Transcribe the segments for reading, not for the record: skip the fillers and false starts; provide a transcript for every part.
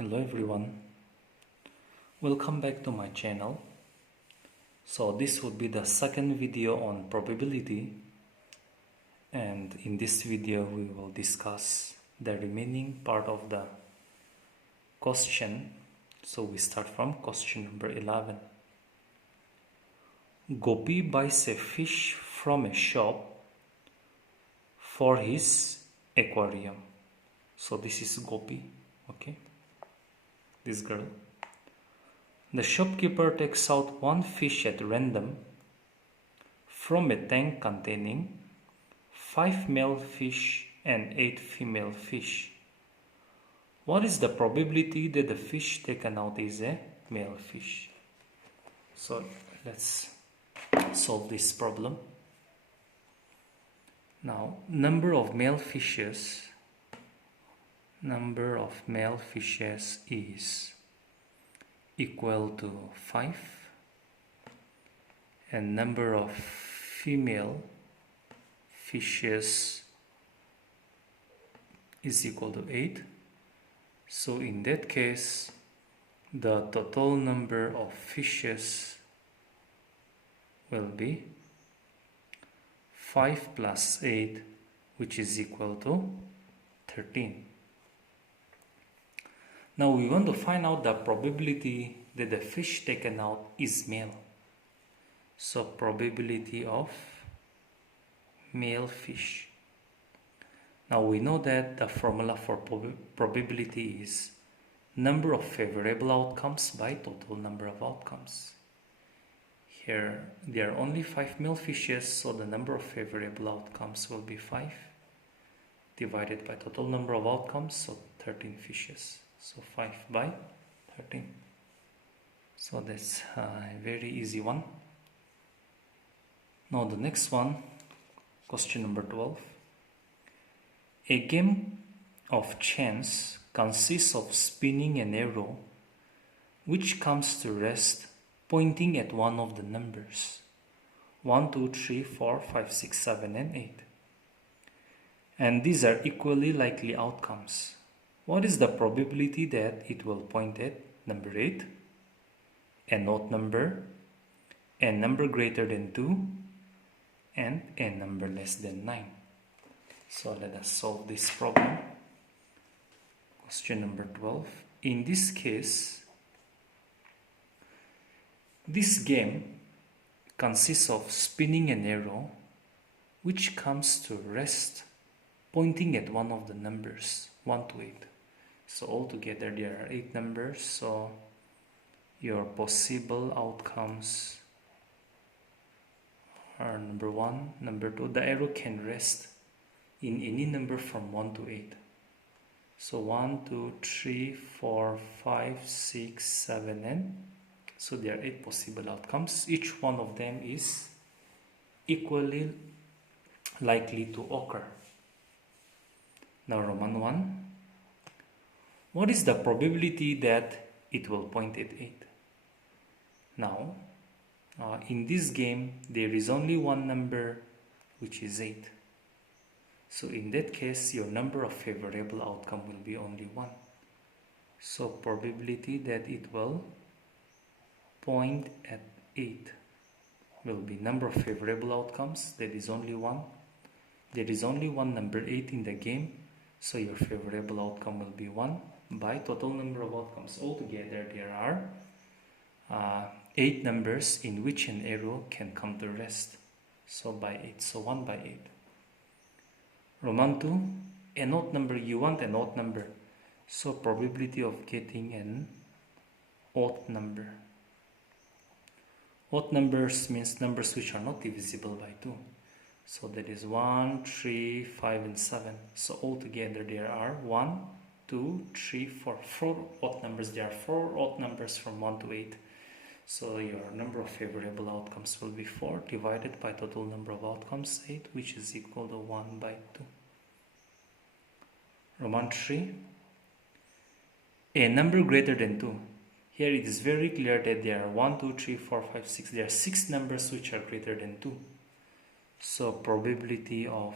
Hello everyone, welcome back to my channel. So this would be the second video on probability, and in this video we will discuss the remaining part of the question. So we start from question number 11. Gopi buys a fish from a shop for his aquarium. So this is Gopi, okay, this girl. The shopkeeper takes out one fish at random from a tank containing 5 male fish and 8 female fish. What is the probability that the fish taken out is a male fish? So let's solve this problem. Now, number of male fishes is equal to 5, and number of female fishes is equal to 8. So in that case, the total number of fishes will be 5 plus 8, which is equal to 13. Now we want to find out the probability that the fish taken out is male. So probability of male fish. Now we know that the formula for probability is number of favorable outcomes by total number of outcomes. Here there are only 5 male fishes, so the number of favorable outcomes will be 5 divided by total number of outcomes, so 13 fishes. So 5 by 13. So that's a very easy one. Now the next one, question number 12. A game of chance consists of spinning an arrow which comes to rest pointing at one of the numbers 1, 2, 3, 4, 5, 6, 7 and 8. And these are equally likely outcomes. What is the probability that it will point at number 8, an odd number, a number greater than 2, and a number less than 9? So let us solve this problem. Question number 12. In this case, this game consists of spinning an arrow which comes to rest pointing at one of the numbers 1 to 8. So altogether there are 8 numbers, so your possible outcomes are number 1, number 2. The arrow can rest in any number from 1 to 8. So 1, 2, 3, 4, 5, 6, 7 and so there are 8 possible outcomes. Each one of them is equally likely to occur. Now Roman 1. What is the probability that it will point at 8? Now, in this game, there is only one number, which is 8. So in that case, your number of favorable outcome will be only 1. So probability that it will point at 8 will be number of favorable outcomes, that is only 1. There is only one number 8 in the game, so your favorable outcome will be 1 by total number of outcomes. Altogether there are 8 numbers in which an arrow can come to rest, so by 8, so 1 by 8. Roman 2, an odd number. You want an odd number, so probability of getting an odd number. Odd numbers means numbers which are not divisible by 2. So that is 1, 3, 5 and 7. So altogether there are 1, 2, 3, 4. 4 odd numbers. There are 4 odd numbers from 1 to 8. So your number of favorable outcomes will be 4 divided by total number of outcomes 8, which is equal to 1 by 2. Roman 3. A number greater than 2. Here it is very clear that there are 1, 2, 3, 4, 5, 6. There are 6 numbers which are greater than 2. So probability of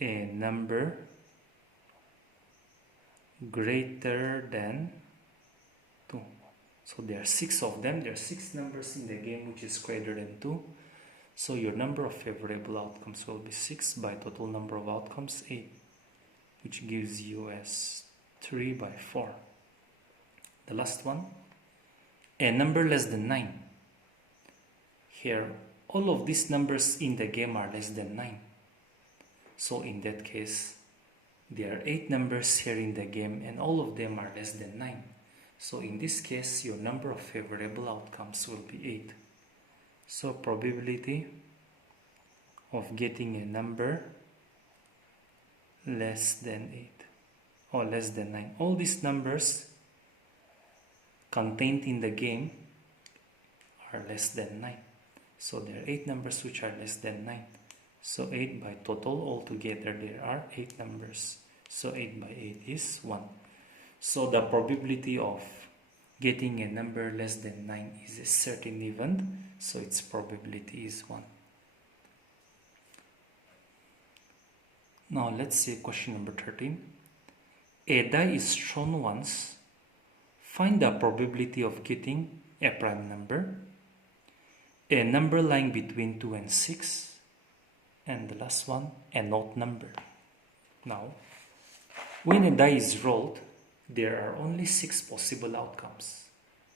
a number greater than 2. So there are 6 of them. There are 6 numbers in the game which is greater than 2. So your number of favorable outcomes will be 6 by total number of outcomes 8, which gives you as 3 by 4. The last one, a number less than 9. Here, all of these numbers in the game are less than 9. So in that case, there are 8 numbers here in the game and all of them are less than 9. So in this case, your number of favorable outcomes will be 8. So probability of getting a number less than 8 or less than 9. All these numbers contained in the game are less than 9. So there are 8 numbers which are less than 9. So 8 by total altogether there are 8 numbers. So 8 by 8 is 1. So the probability of getting a number less than 9 is a certain event. So its probability is 1. Now let's see question number 13. A die is thrown once. Find the probability of getting a prime number, a number lying between 2 and 6, and the last one, an odd number. Now, when a die is rolled, there are only 6 possible outcomes.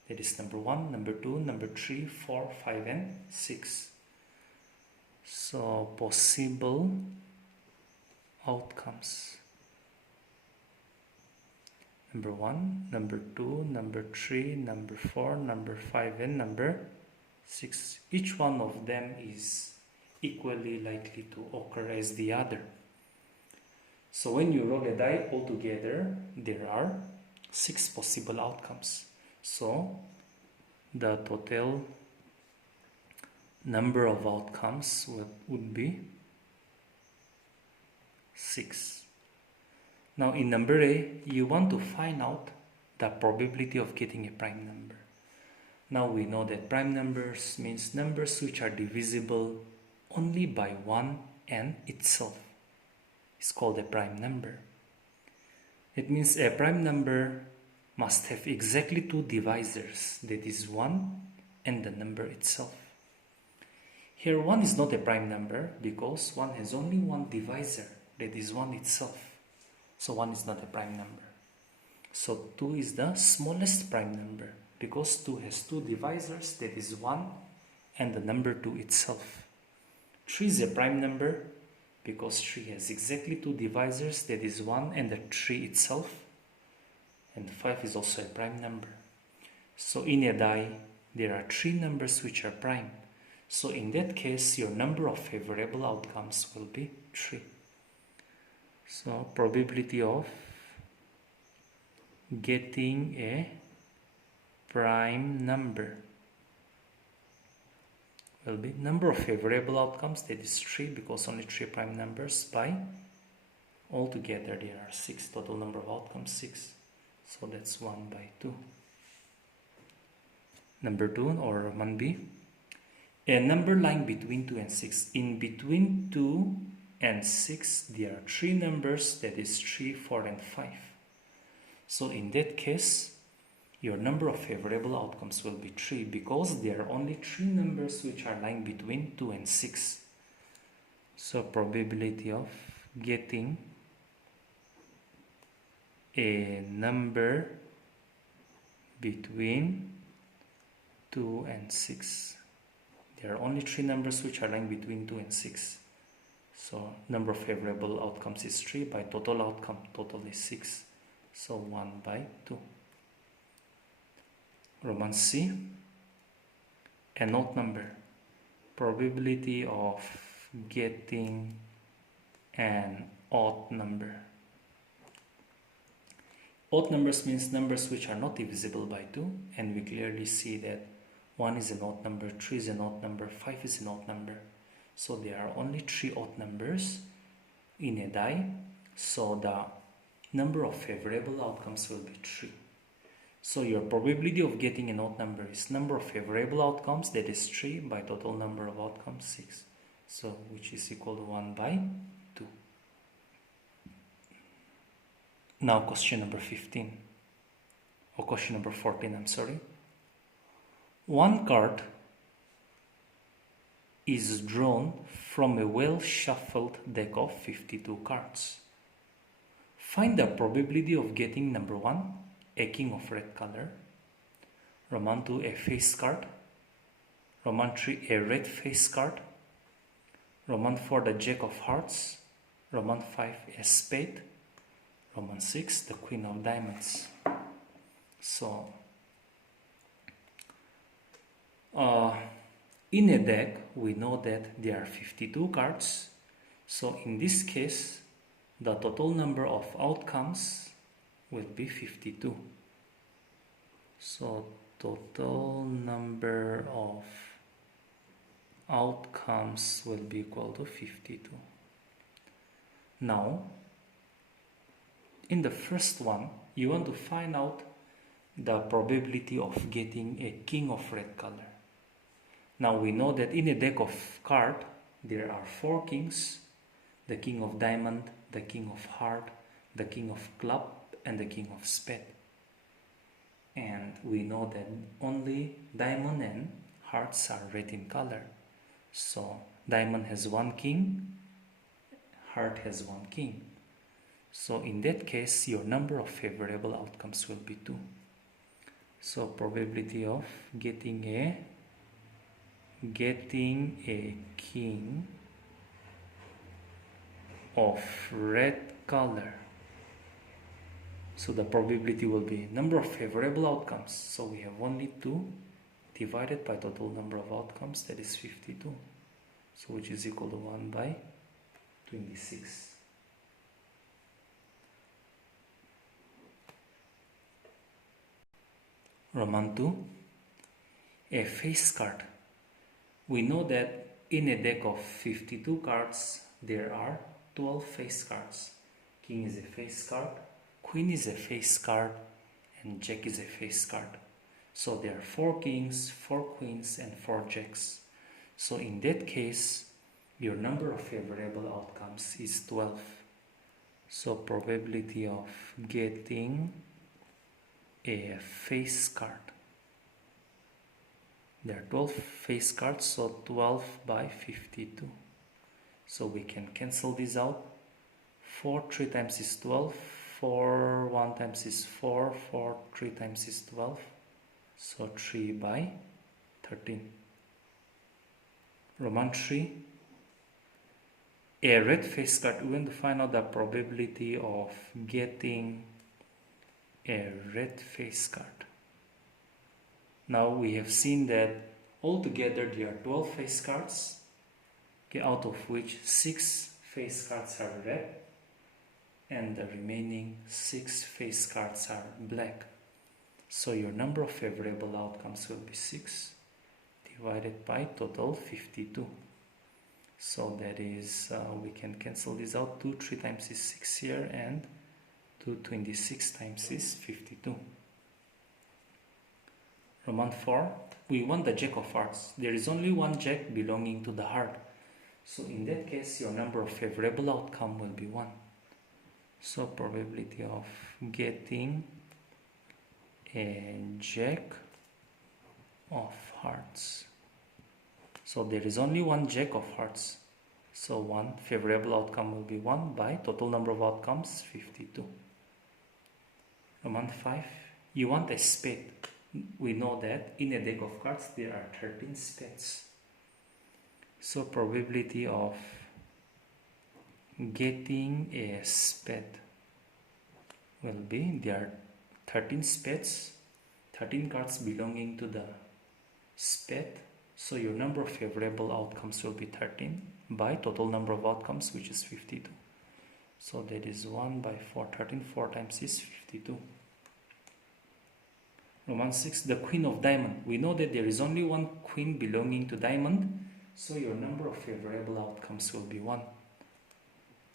That is number 1, number 2, number 3, 4, 5, and 6. So, possible outcomes. Number 1, number 2, number 3, number 4, number 5, and number 6. Each one of them is equally likely to occur as the other. So when you roll a die altogether, there are 6 possible outcomes. So the total number of outcomes would be 6. Now in number A, you want to find out the probability of getting a prime number. Now we know that prime numbers means numbers which are divisible only by 1 and itself. It's called a prime number. It means a prime number must have exactly 2 divisors, that is 1 and the number itself. Here 1 is not a prime number because 1 has only 1 divisor, that is 1 itself. So 1 is not a prime number. So 2 is the smallest prime number because 2 has 2 divisors, that is 1 and the number 2 itself. 3 is a prime number because 3 has exactly 2 divisors, that is 1 and the 3 itself. And 5 is also a prime number. So in a die, there are 3 numbers which are prime. So in that case, your number of favorable outcomes will be 3. So probability of getting a prime number will be number of favorable outcomes, that is 3 because only 3 prime numbers, by altogether there are 6, total number of outcomes 6. So that's 1 by 2. Number 2 or 1b, a number lying between 2 and 6. In between 2 and 6 there are 3 numbers, that is 3, 4 and 5. So in that case your number of favorable outcomes will be 3 because there are only 3 numbers which are lying between 2 and 6. So probability of getting a number between 2 and 6. There are only 3 numbers which are lying between 2 and 6. So number of favorable outcomes is 3 by total outcome. Total is 6. So 1 by 2. Roman C. An odd number. Probability of getting an odd number. Odd numbers means numbers which are not divisible by 2, and we clearly see that 1 is an odd number, 3 is an odd number, 5 is an odd number. So there are only 3 odd numbers in a die. So the number of favorable outcomes will be 3. So your probability of getting an odd number is number of favorable outcomes, that is 3, by total number of outcomes 6. So which is equal to 1 by 2. Now question number 15. or question number 14, I'm sorry. One card is drawn from a well-shuffled deck of 52 cards. Find the probability of getting number 1, a king of red color, Roman 2, a face card, Roman 3, a red face card, Roman 4, the jack of hearts, Roman 5, a spade, Roman 6, the queen of diamonds. So, in a deck, we know that there are 52 cards. So, in this case, the total number of outcomes will be 52. So, total number of outcomes will be equal to 52. Now, in the first one, you want to find out the probability of getting a king of red color. Now we know that in a deck of cards, there are 4 kings, the king of diamond, the king of heart, the king of club, and the king of spade. And we know that only diamond and hearts are red in color. So diamond has 1 king, heart has 1 king. So in that case, your number of favorable outcomes will be 2. So probability of getting a king of red color. So the probability will be number of favorable outcomes. So we have only 2 divided by total number of outcomes, that is 52. So which is equal to 1 by 26. Roman 2, a face card. We know that in a deck of 52 cards, there are 12 face cards. King is a face card, queen is a face card, and jack is a face card. So there are 4 kings, 4 queens, and 4 jacks. So in that case, your number of favorable outcomes is 12. So probability of getting a face card. There are 12 face cards, so 12 by 52. So we can cancel this out. 4 3 times is 12, 4 1 times is 4, 4 3 times is 12. So 3 by 13. Roman 3. A red face card. We want to find out the probability of getting a red face card. Now we have seen that altogether there are 12 face cards, okay, out of which 6 face cards are red and the remaining 6 face cards are black. So your number of favorable outcomes will be 6 divided by total 52. So that is, we can cancel this out. 2 3 times is 6 here, and 226 times is 52. Roman 4, we want the jack of hearts. There is only 1 jack belonging to the heart. So in that case, your number of favorable outcome will be 1. So probability of getting a jack of hearts. So there is only 1 jack of hearts. So 1 favorable outcome will be 1 by total number of outcomes 52. Roman 5, you want a spade. We know that in a deck of cards there are 13 spades. So probability of getting a spade will be, there are 13 spades, 13 cards belonging to the spade. So your number of favorable outcomes will be 13 by total number of outcomes, which is 52. So that is 1 by 4, 13, 4 times is 52. Roman 6, the queen of diamond. We know that there is only 1 queen belonging to diamond, so your number of favorable outcomes will be 1.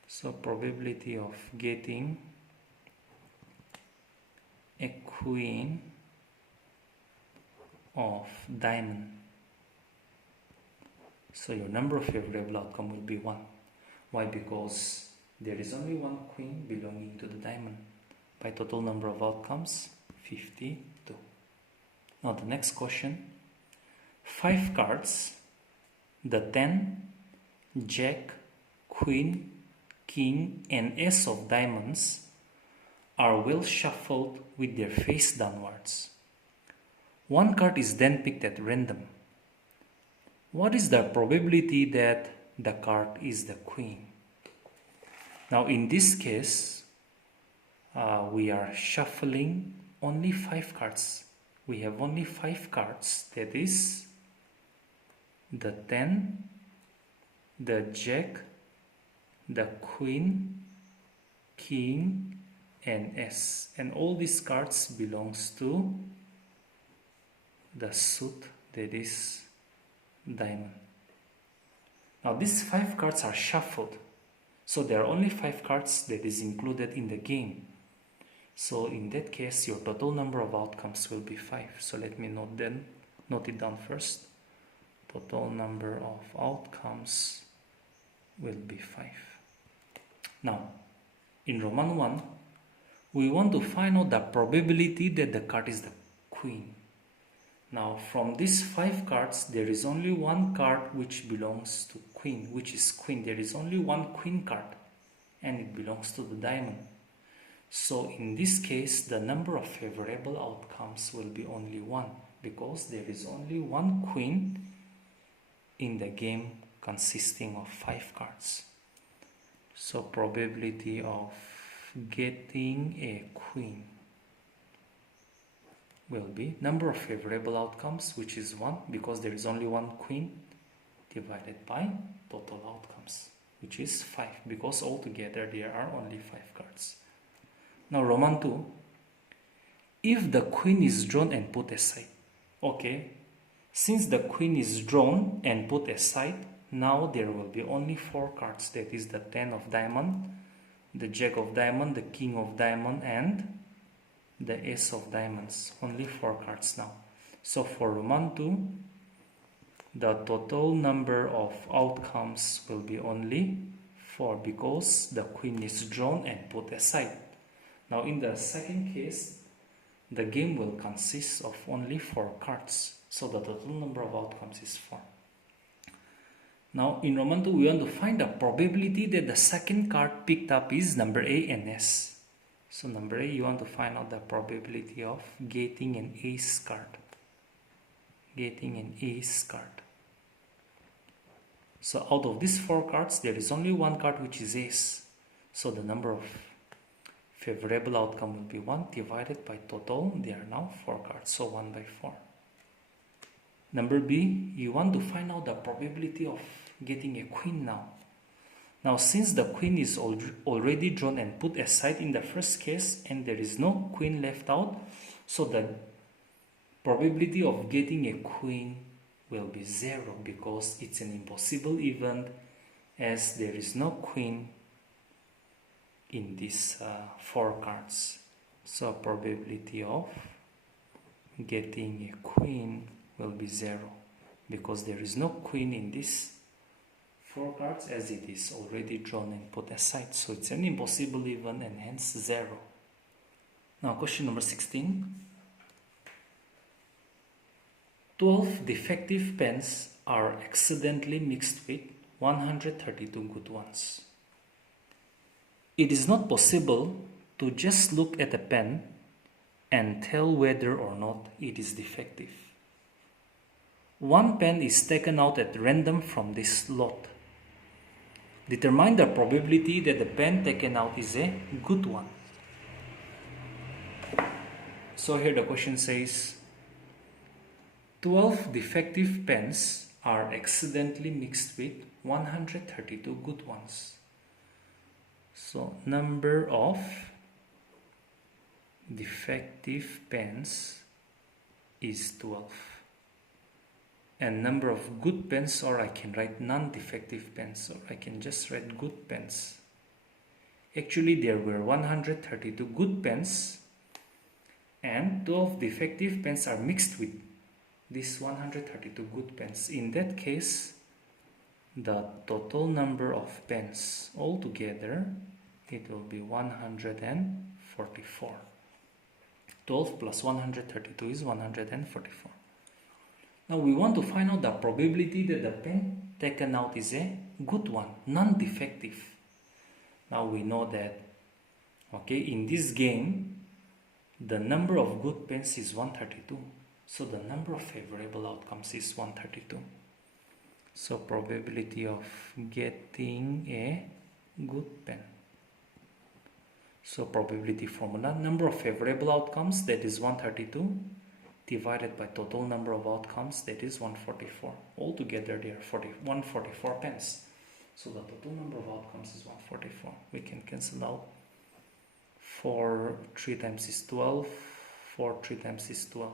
So probability of getting a queen of diamond. So your number of favorable outcome will be 1. Why? Because there is only 1 queen belonging to the diamond. By total number of outcomes, 52. Now the next question. 5 cards, the 10, Jack, Queen, King and Ace of Diamonds are well shuffled with their face downwards. One card is then picked at random. What is the probability that the card is the Queen? Now in this case, we are shuffling only 5 cards. We have only 5 cards, that is the 10, the Jack, the Queen, King and Ace, and all these cards belongs to the suit, that is diamond. Now these 5 cards are shuffled, so there are only 5 cards that is included in the game. So in that case your total number of outcomes will be 5. So let me note it down first. Total number of outcomes will be 5. Now in Roman 1, we want to find out the probability that the card is the Queen. Now from these 5 cards, there is only one card which belongs to Queen, which is Queen. There is only one Queen card and it belongs to the diamond. So in this case, the number of favorable outcomes will be only 1 because there is only one Queen in the game consisting of 5 cards. So probability of getting a Queen will be number of favorable outcomes, which is 1 because there is only one Queen, divided by total outcomes, which is 5 because altogether there are only 5 cards. Now Roman 2, if the Queen is drawn and put aside. Okay, since the Queen is drawn and put aside, now there will be only 4 cards, that is the 10 of diamond, the Jack of diamond, the King of diamond and the Ace of diamonds. Only 4 cards now. So for Roman 2, the total number of outcomes will be only 4 because the Queen is drawn and put aside. Now in the second case, the game will consist of only 4 cards. So the total number of outcomes is 4. Now in Roman 2, we want to find the probability that the second card picked up is number A and S. So number A, you want to find out the probability of getting an ace card. Getting an ace card. So out of these 4 cards, there is only one card which is ace. So the number of favorable outcome will be 1 divided by total. There are now 4 cards, so 1 by 4. Number B, you want to find out the probability of getting a Queen now. Now since the Queen is already drawn and put aside in the first case and there is no Queen left out, so the probability of getting a Queen will be 0 because it's an impossible event as there is no Queen in these 4 cards. So probability of getting a Queen will be 0 because there is no Queen in these 4 cards as it is already drawn and put aside. So it's an impossible event and hence 0. Now question number 16. 12 defective pens are accidentally mixed with 132 good ones. It is not possible to just look at a pen and tell whether or not it is defective. One pen is taken out at random from this lot. Determine the probability that the pen taken out is a good one. So here the question says 12 defective pens are accidentally mixed with 132 good ones. So number of defective pens is 12. And number of good pens, or I can write non-defective pens, or I can just write good pens. Actually there were 132 good pens and 12 defective pens are mixed with these 132 good pens. In that case, the total number of pens altogether, it will be 144. 12 plus 132 is 144. Now we want to find out the probability that the pen taken out is a good one, non-defective. Now we know that, okay, in this game, the number of good pens is 132. So the number of favorable outcomes is 132. So probability of getting a good pen. So probability formula, number of favorable outcomes, that is 132, divided by total number of outcomes, that is 144. Altogether there are 144 pens. So the total number of outcomes is 144. We can cancel out. 4 3 times is 12. 4 3 times is 12.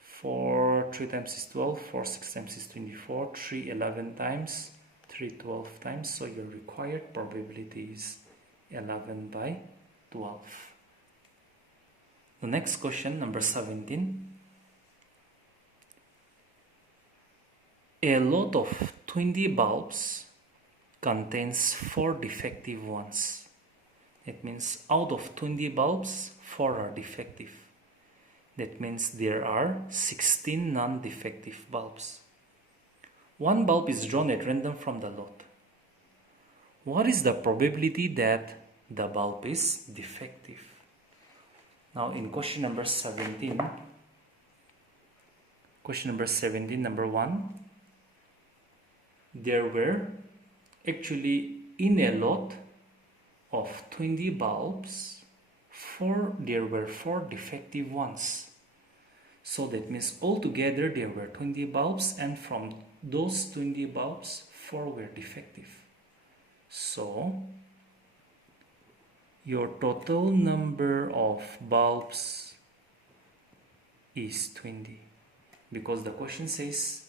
4 3 times is 12. 4 6 times is 24. 3 11 times. 3 12 times. So your required probability is 11 by 12. The next question, number 17. A lot of 20 bulbs contains 4 defective ones. That means out of 20 bulbs, 4 are defective. That means there are 16 non-defective bulbs. One bulb is drawn at random from the lot. What is the probability that the bulb is defective? Now in question number 17, number 1, there were actually in a lot of 20 bulbs, there were 4 defective ones. So that means altogether there were 20 bulbs, and from those 20 bulbs, 4 were defective. So your total number of bulbs is 20, because the question says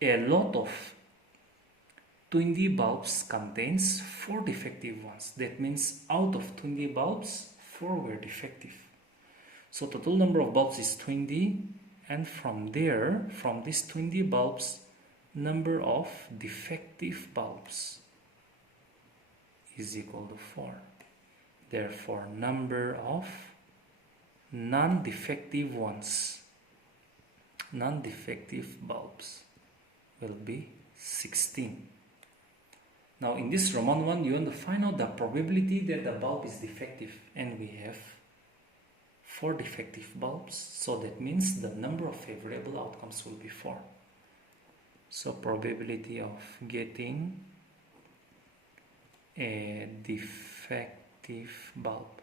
a lot of 20 bulbs contains 4 defective ones. That means out of 20 bulbs, 4 were defective. So total number of bulbs is 20, and from these 20 bulbs, number of defective bulbs is equal to 4. Therefore, number of non-defective ones, non-defective bulbs will be 16. Now in this Roman 1, you want to find out the probability that the bulb is defective, and we have 4 defective bulbs, so that means the number of favorable outcomes will be 4. So probability of getting a defective bulb.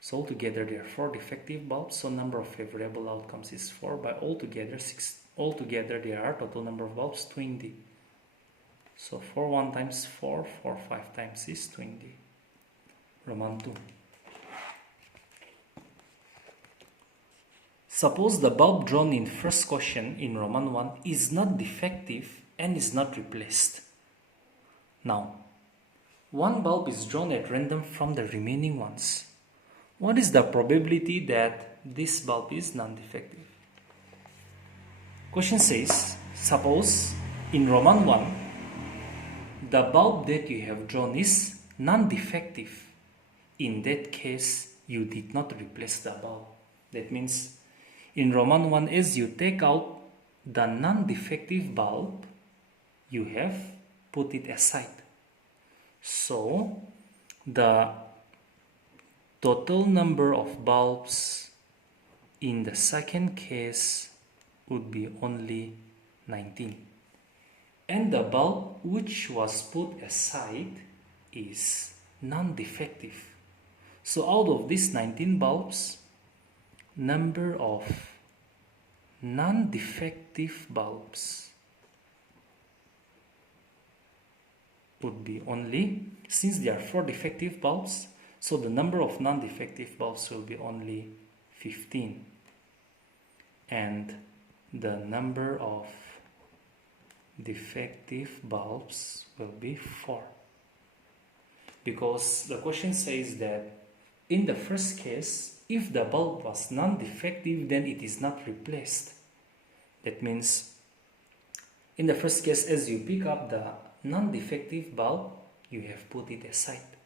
So altogether there are 4 defective bulbs, so number of favorable outcomes is 4, by altogether 6. Altogether there are total number of bulbs 20. So 4 1 times 4, 4 5 times is 20. Roman 2. Suppose the bulb drawn in first question in Roman 1 is not defective and is not replaced. Now, one bulb is drawn at random from the remaining ones. What is the probability that this bulb is non-defective? Question says, suppose in Roman 1, the bulb that you have drawn is non-defective. In that case, you did not replace the bulb. That means in Roman 1, as you take out the non-defective bulb, you have put it aside. So the total number of bulbs in the second case would be only 19. And the bulb which was put aside is non-defective. So out of these 19 bulbs, number of non-defective bulbs would be only, since there are 4 defective bulbs, so the number of non-defective bulbs will be only 15. And the number of defective bulbs will be 4. Because the question says that in the first case, if the bulb was non-defective, then it is not replaced. That means in the first case, as you pick up the non-defective bulb, you have put it aside.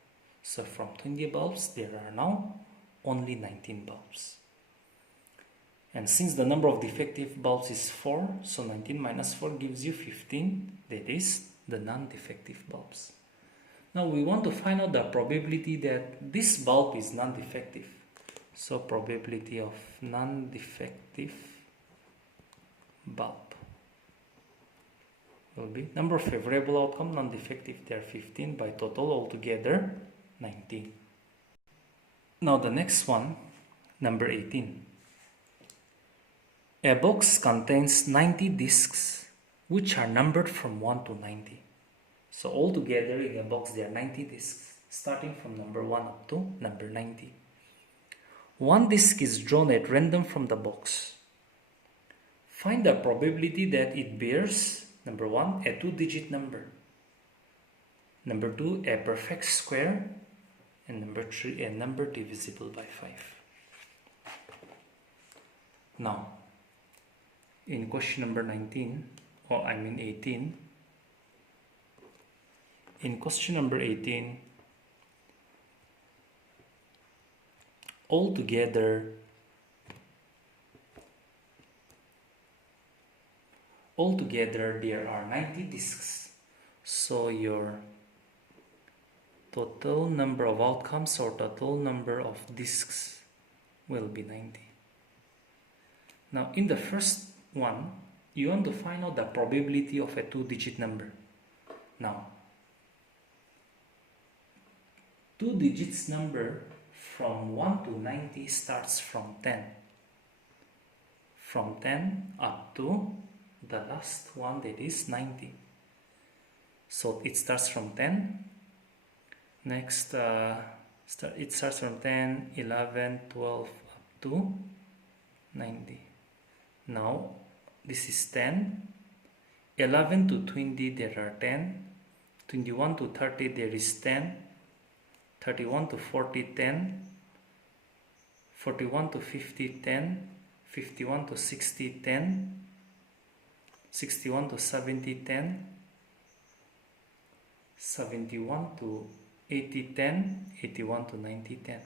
So from 20 bulbs, there are now only 19 bulbs. And since the number of defective bulbs is 4, so 19 minus 4 gives you 15, that is the non-defective bulbs. Now we want to find out the probability that this bulb is non-defective. So probability of non-defective bulb will be number of favorable outcome, non-defective, they are 15, by total altogether 19. Now the next one, number 18. A box contains 90 discs which are numbered from 1 to 90. So altogether in a box there are 90 discs starting from number 1 up to number 90. One disc is drawn at random from the box. Find the probability that it bears, number 1, a 2-digit number, number 2, a perfect square, and number 3, a number divisible by 5. Now, in question number 18, in question number 18, altogether there are 90 discs. So your total number of outcomes or total number of discs will be 90. Now in the first one, you want to find out the probability of a 2-digit number. Now 2 digits number from 1 to 90 starts from 10. From 10 up to the last one, that is 90. So it starts from 10. Next, it starts from 10, 11, 12 up to 90. Now this is 10. 11 to 20 there are 10. 21 to 30 there is 10. 31 to 40, 10. 41 to 50, 10. 51 to 60, 10. 61 to 70, 10. 71 to 80, 10. 81 to 90, 10.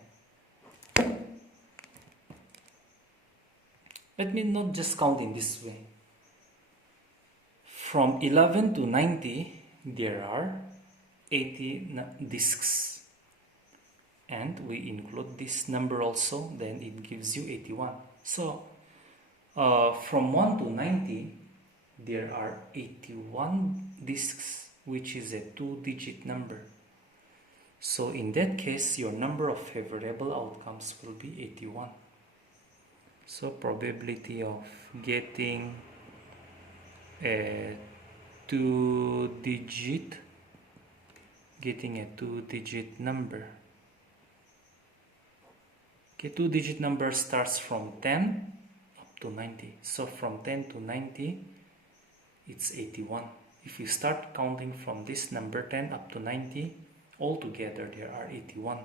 Let me not just count in this way. From 11 to 90, there are 80 discs. And we include this number also, then it gives you 81. So, from 1 to 90, there are 81 discs, which is a 2-digit number. So, in that case, your number of favorable outcomes will be 81. So, probability of getting a 2-digit number. Okay, 2-digit number starts from 10 up to 90. So from 10 to 90, it's 81. If you start counting from this number 10 up to 90, altogether there are 81.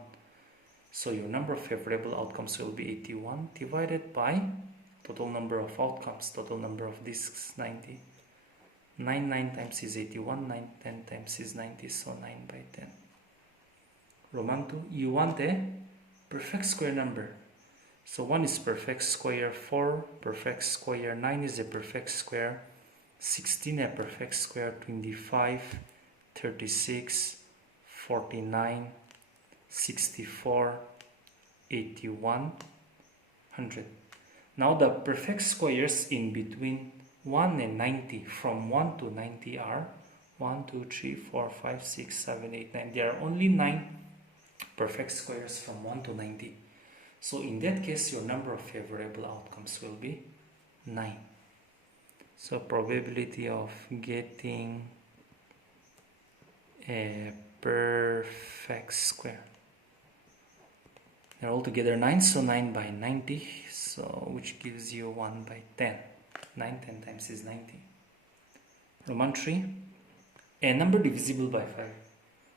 So your number of favorable outcomes will be 81 divided by total number of outcomes, total number of discs, 90. 9 times is 81, 10 times is 90, so 9 by 10. Roman 2, you want a perfect square number. So 1 is perfect square, 4 perfect square, 9 is a perfect square, 16 a perfect square, 25, 36, 49, 64, 81, 100. Now the perfect squares in between 1 and 90, from 1 to 90 are 1, 2, 3, 4, 5, 6, 7, 8, 9. There are only 9 perfect squares from 1 to 90. So in that case, your number of favorable outcomes will be 9. So probability of getting a perfect square. They're altogether 9, so 9 by 90, so which gives you 1 by 10. 9 times is 90. Roman 3, a number divisible by 5.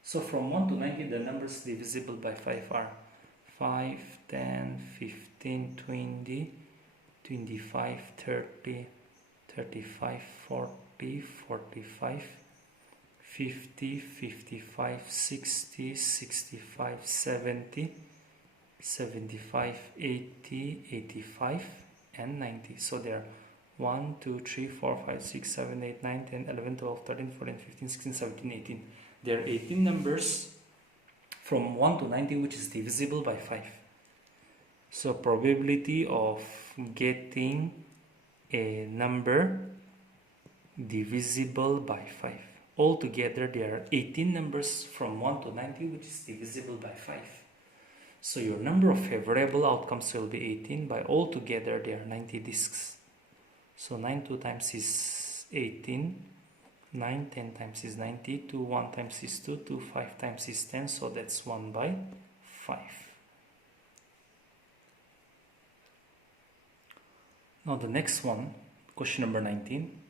So from 1 to 90, the numbers divisible by 5 are 5, 10, 15, 20, 25, 30, 35, 40, 45, 50, 55, 60, 65, 70, 75, 80, 85, and 90. So there are 1, 2, 3, 4, 5, 6, 7, 8, 9, 10, 11, 12, 13, 14, 15, 16, 17, 18. There are 18 numbers from 1 to 19 which is divisible by 5. So probability of getting a number divisible by 5. Altogether there are 18 numbers from 1 to 90 which is divisible by 5. So your number of favorable outcomes will be 18. By altogether there are 90 discs. So 9 2 times is 18, 9 10 times is 90, 2 1 times is 2, 2 5 times is 10, so that's 1 by 5. Now the next one, question number 19.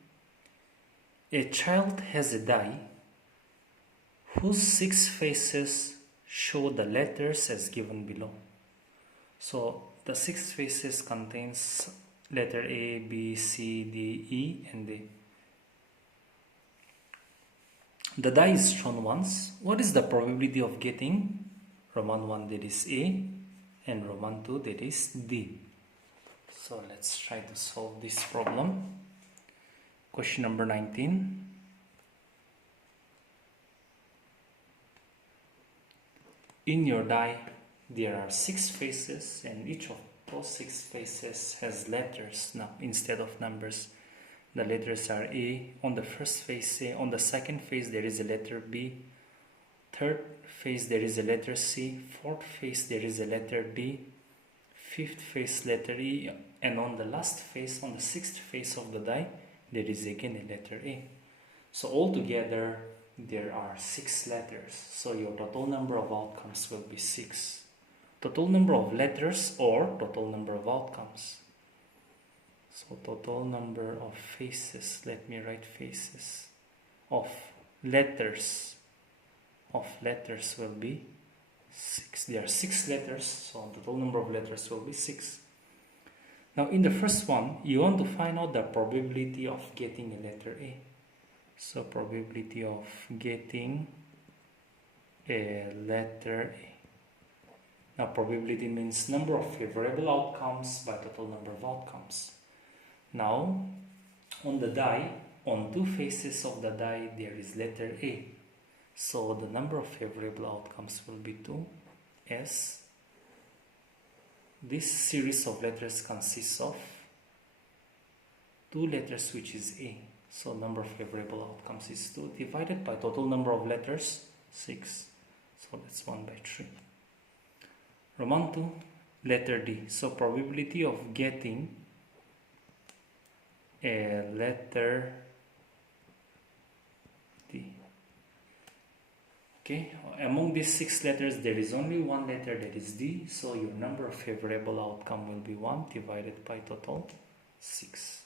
A child has a die whose 6 faces show the letters as given below. So the 6 faces contains letter A, B, C, D, E, and D. The die is shown once. What is the probability of getting Roman 1 that is A and Roman 2 that is D? So let's try to solve this problem. Question number 19. In your die, there are 6 faces and each of those 6 faces has letters now instead of numbers. The letters are A. On the first face A. On the second face there is a letter B. Third face there is a letter C. Fourth face there is a letter D. Fifth face letter E. And on the last face, on the 6th face of the die, there is again a letter A. So altogether there are 6 letters. So your total number of outcomes will be 6. Total number of letters or total number of outcomes. So total number of faces, let me write faces, of letters will be 6. There are 6 letters, so the total number of letters will be 6. Now in the first one, you want to find out the probability of getting a letter A. So probability of getting a letter A. Now probability means number of favorable outcomes by total number of outcomes. Now on the die, on 2 faces of the die there is letter A. So the number of favorable outcomes will be 2, as this series of letters consists of 2 letters which is A. So number of favorable outcomes is 2 divided by total number of letters 6. So that's 1 by 3. Roman 2, letter D. So probability of getting a letter D. Okay, among these 6 letters there is only 1 letter that is D. So your number of favorable outcome will be 1 divided by total 6.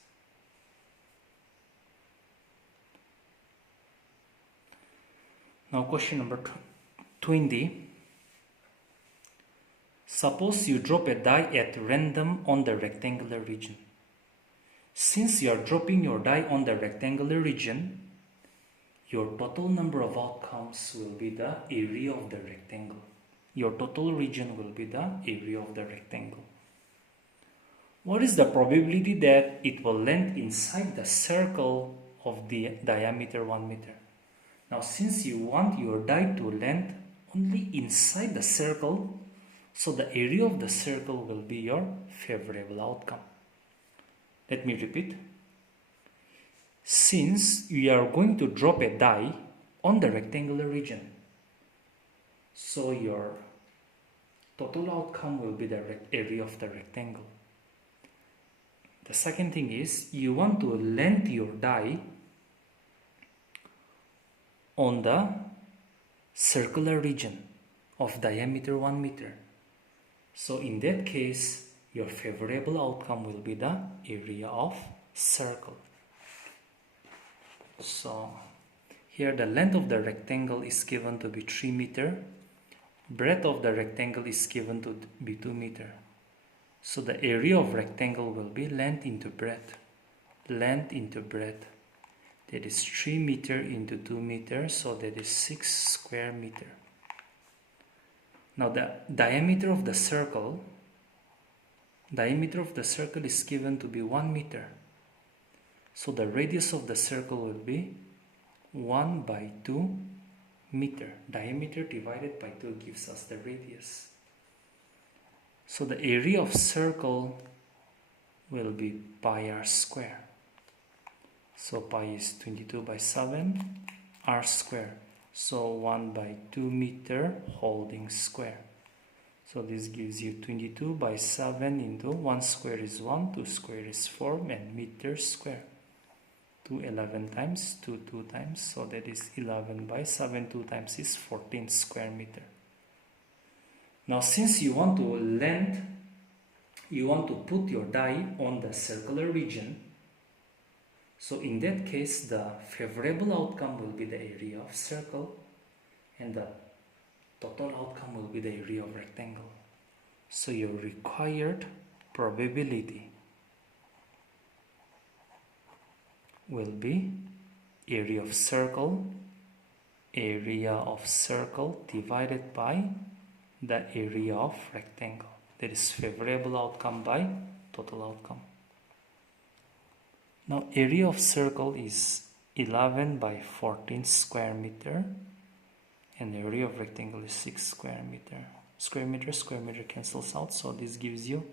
Now question number 20. Suppose you drop a die at random on the rectangular region. Since you are dropping your die on the rectangular region, your total number of outcomes will be the area of the rectangle. Your total region will be the area of the rectangle. What is the probability that it will land inside the circle of the diameter 1 meter? Now since you want your die to land only inside the circle, so the area of the circle will be your favorable outcome. Let me repeat. Since we are going to drop a die on the rectangular region, so your total outcome will be the area of the rectangle. The second thing is you want to land your die on the circular region of diameter 1 meter. So in that case, your favorable outcome will be the area of circle. So here the length of the rectangle is given to be 3 meter. Breadth of the rectangle is given to be 2 meter. So the area of rectangle will be length into breadth. Length into breadth. That is 3 meter into 2 meters, so that is 6 square meter. Now the diameter of the circle is given to be 1 meter. So the radius of the circle will be 1 by 2 meter. Diameter divided by 2 gives us the radius. So the area of circle will be pi r square. So pi is 22 by 7 r square. So 1 by 2 meter holding square. So this gives you 22 by 7 into 1 square is 1, 2 square is 4, and meter square. 2 11 times, 2 2 times, so that is 11 by 7, 2 times is 14 square meter. Now since you want to put your die on the circular region, so in that case the favorable outcome will be the area of circle and the total outcome will be the area of rectangle. So your required probability will be area of circle divided by the area of rectangle. That is favorable outcome by total outcome. Now area of circle is 11 by 14 square meter and the area of rectangle is 6 square meter. Square meter cancels out, so this gives you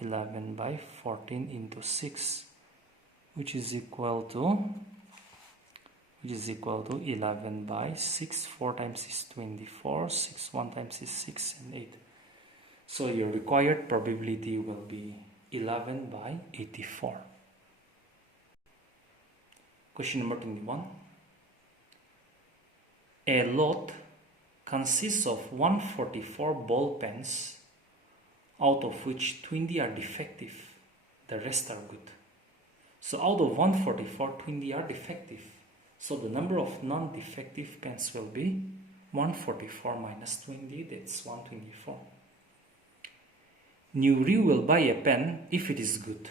11 by 14 into 6, which is equal to 11 by 6. 4 times is 24, 6 1 times is 6 and 8. So your required probability will be 11 by 84. Question number 21. A lot consists of 144 ball pens, out of which 20 are defective, the rest are good. So out of 144, 20 are defective. So the number of non-defective pens will be 144 minus 20, that's 124. Nuri will buy a pen if it is good,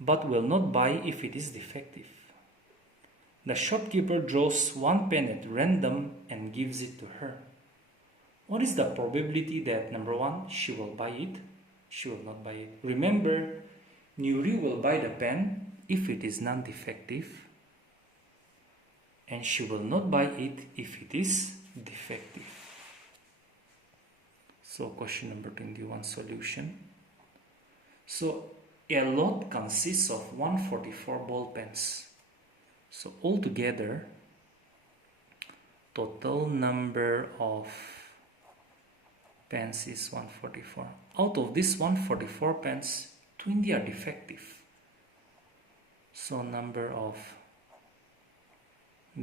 but will not buy if it is defective. The shopkeeper draws one pen at random and gives it to her. What is the probability that number 1, she will buy it, she will not buy it? Remember, Nuri will buy the pen if it is non-defective and she will not buy it if it is defective. So question number 21 solution. So a lot consists of 144 ball pens. So altogether, total number of pens is 144. Out of this 144 pens, 20 are defective. So number of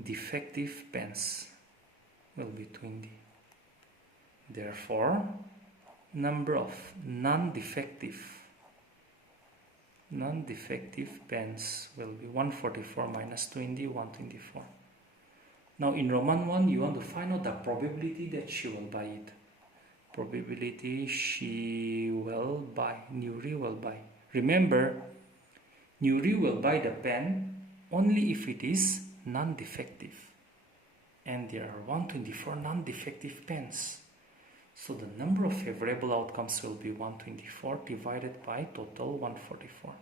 defective pens will be 20. Therefore, number of non-defective pens will be 144 minus 20, 124. Now in Roman 1, you want to find out the probability that she will buy it. Probability she will buy, Nuri will buy. Remember, Nuri will buy the pen only if it is non-defective. And there are 124 non-defective pens. So the number of favorable outcomes will be 124 divided by total 144.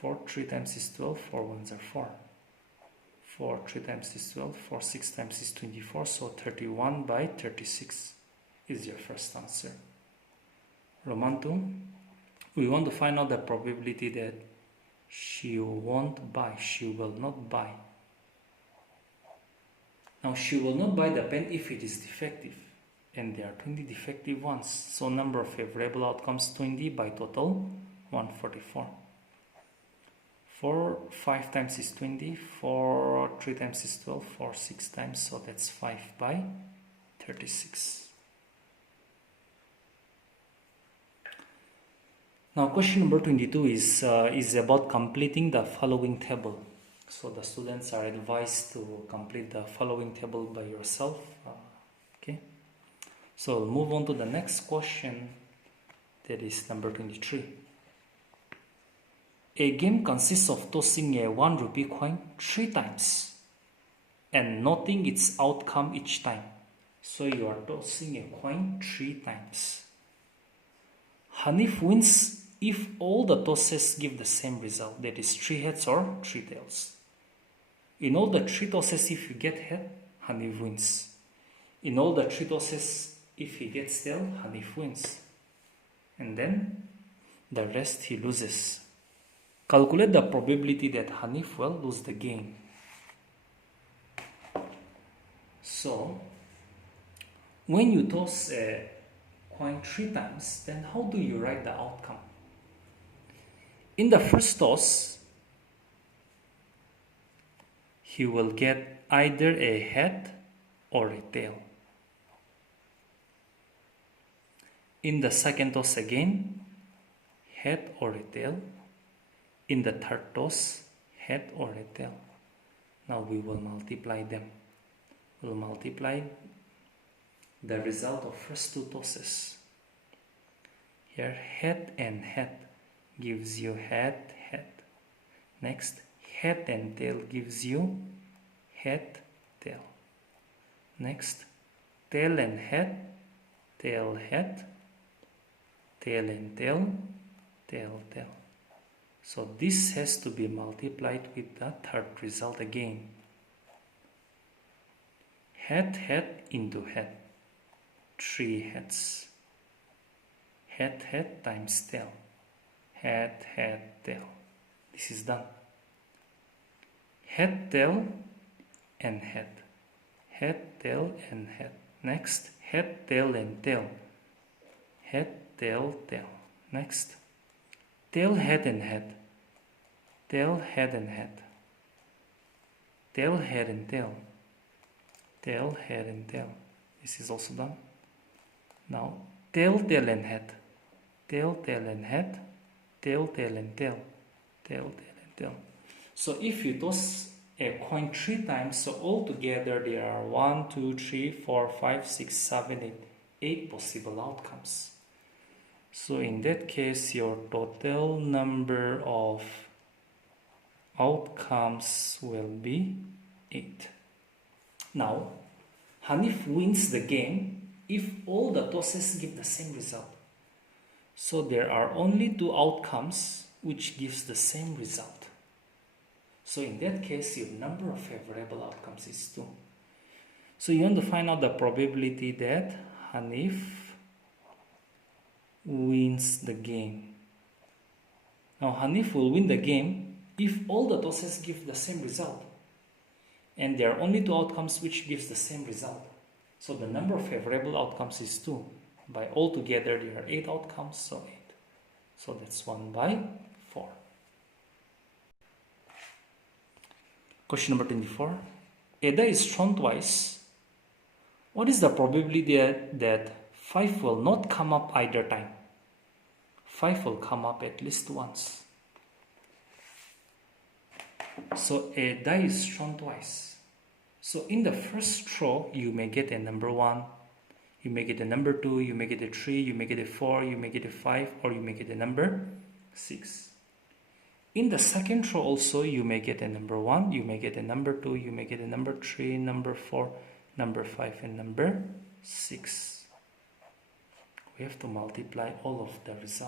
4 3 times is 12, 4 ones are 4. 4 3 times is 12, 4 6 times is 24, so 31 by 36 is your first answer. Roman 2, we want to find out the probability that she won't buy, she will not buy. Now she will not buy the pen if it is defective, and there are 20 defective ones, so number of favorable outcomes 20 by total 144. 4 5 times is 20, 4 3 times is 12, 4 6 times, so that's 5 by 36. Now question number 22 is about completing the following table. So the students are advised to complete the following table by yourself. Okay. So we'll move on to the next question, that is number 23. A game consists of tossing a 1 rupee coin 3 times and noting its outcome each time. So you are tossing a coin 3 times. Hanif wins if all the tosses give the same result, that is 3 heads or 3 tails. In all the 3 tosses, if you get head, Hanif wins. In all the 3 tosses, if he gets tail, Hanif wins. And then the rest he loses. Calculate the probability that Hanif will lose the game. So, when you toss a coin 3 times, then how do you write the outcome? In the first toss, he will get either a head or a tail. In the second toss again, head or a tail. In the third toss, head or a tail. Now we will multiply them. We'll multiply the result of first 2 tosses. Here head and head gives you head, head. Next, head and tail gives you head, tail. Next, tail and head, tail, head, tail and tail, tail, tail. So this has to be multiplied with the third result again. Head, head into head. 3 heads. Head, head times tail. Head, head, tail. This is done. Head, tail, and head. Head, tail, and head. Next, head, tail, and tail. Head, tail, tail. Next, tail, head, and head. Tail, head, and head. Tail, head, and tail. Tail, head, and tail. This is also done. Now, tail, tail, and head. Tail, tail, and head. Tail, tail, and tail. Tail, tail, and tail. So if you toss a coin 3 times, so altogether there are 1, 2, 3, 4, 5, 6, 7, 8 possible outcomes. So in that case, your total number of outcomes will be 8. Now, Hanif wins the game if all the tosses give the same result. So there are only 2 outcomes which gives the same result. So in that case, your number of favorable outcomes is 2. So you want to find out the probability that Hanif wins the game. Now Hanif will win the game if all the tosses give the same result. And there are only 2 outcomes which gives the same result. So the number of favorable outcomes is 2. By altogether there are 8 outcomes, so 8. So that's 1 by 4. Question number 24. A die is thrown twice. What is the probability that 5 will not come up either time? 5 will come up at least once. So a die is thrown twice. So in the first throw, you may get a number 1, you may get a number 2, you may get a 3, you may get a 4, you may get a 5, or you may get a number 6. In the second throw also, you may get a number 1, you may get a number 2, you may get a number 3, number 4, number 5, and number 6. We have to multiply all of the results.